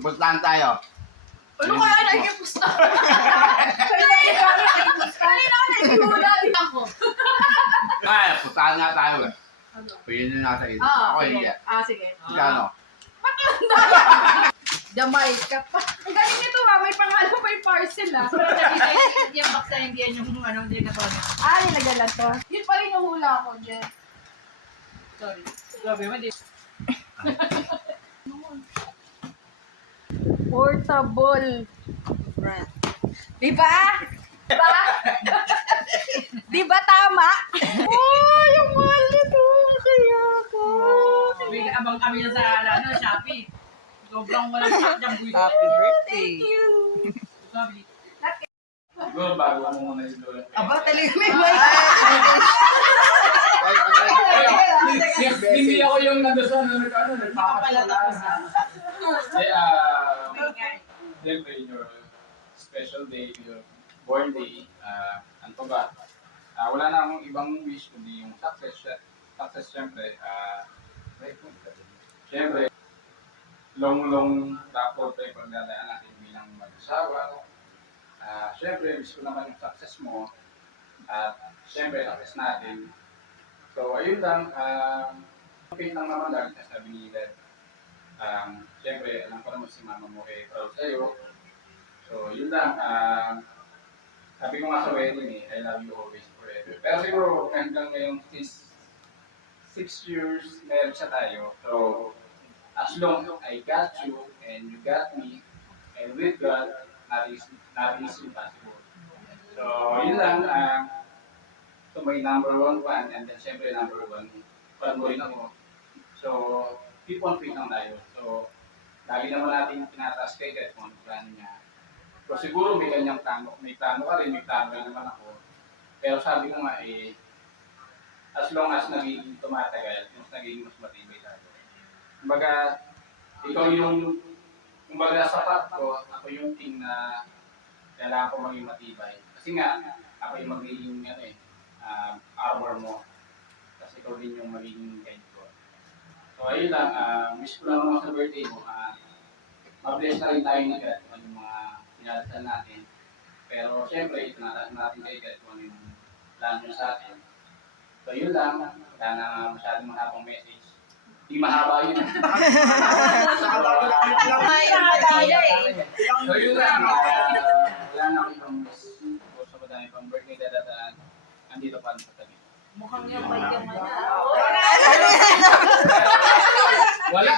Pustahan tayo. Ano kaya nakikipusta? Kanina ka nakikihula din ako. Ay, pustahan nga tayo eh. Pili na natin. Ako hindi. Sige. Kano? Jamaica pa. Ang galing nito may pangalan pa yung parcel Pero yung box na hindi yan yung hindi na pa. nilagyan lang to. Yun pa rin nahula ko, Jen. Sorry. Grabe mo, di. Portable. Diba? Diba tama? Oh, yung mahal nito. Kaya ko. May abang kami na sa Shopee. Sobrang walang sakyang buwis. Happy birthday. Thank you. Sabi. Go, bago mo muna yung doon. Aba, talagang may may. Hindi ako yung nandun sa nagpapalata. Siyempre, your special day, your born day, ano ba? Wala na akong ibang wish kundi yung success. Success, siyempre, siyempre, long rapport tayo pagdadaan natin bilang mag-asawa. Siyempre, wish ko naman yung success mo. At siyempre, success natin. So, ayun lang. Okay lang naman lang, sabi ni Dad. Siyempre, alam ko naman si mama mo kay proud sa'yo. So, yun lang. Sabi ko nga sa wedding I love you always forever. Pero siguro, hanggang ngayon, since 6 years, meron siya tayo. So, as long I got you, and you got me, and with God, nothing is impossible. So, yun lang. So, may number 1 fan, and then siyempre number 1 fan mo rin ako. So, keep on faith lang tayo. So, lagi naman natin tinataas kay God kung ano plano niya. So, siguro may kanyang plano. May plano ka rin, may plano rin naman ako. Pero sabi ko nga as long as nagiging tumatagal, mas nagiging mas matibay tayo. Kumbaga, ikaw yung, kumbaga sapat ko, ako yung team na kailangan ko maging matibay. Kasi nga, ako yung magiging armor mo. Kasi ikaw din yung magiging guide ko. So ayun lang, wish ko lang naman sa birthday mo. Ma-bless na rin tayo ni God kung ano yung mga pinalasan natin. Pero siyempre, itinataas natin kay God kung ano yung plano niya sa atin. So yun lang, wala na masyadong mahabang message. Hindi mahaba yun. So yun lang, wala na akong ibang miss. So madami pang birthday dadadaan. Andito pa sa tabi. Mukhang yung may yung Wala.